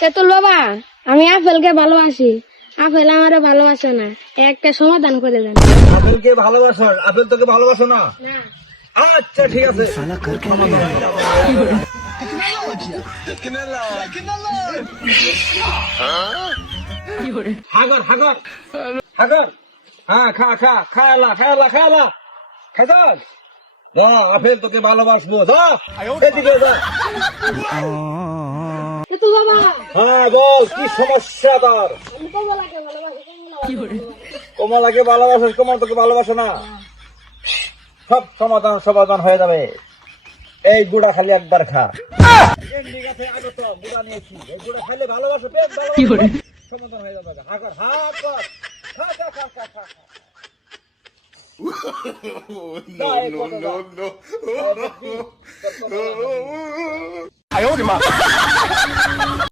তেতুল বাবা, আমি আপেলকে ভালোবাসি, আপেল আমারে ভালোবাসে না, একটা সমাধান করে দেন। আপেলকে ভালোবাসো, আপেল তোকে ভালোবাসো না? না। আচ্ছা ঠিক আছে। হাগর হাগর হাগর, হ্যাঁ খা খা খায়ালা খায়ালা খায়ালা খাইছস? যা, আপেল তোকে ভালোবাসবো, যা এদিকে যা। তেতুল বাবা, হ্যাঁ বল, কি সমস্যা তোর? আমি কমলাকে ভালোবাসি, কমলাকে ভালোবাসিস, কমল তোকে ভালোবাসে না? সব সমাধান হয়ে যাবে। এই গুড়া খালি একবার খা। ঠিক আছে, আগে তো গুড়া নিয়েছি, এই গুড়া খাইলে ভালোবাসো, পেট ভালোবাসো, সমাধান হয়ে যাবে। হাগর হাগর খা খা খা খা খা। No, no, no, no. no.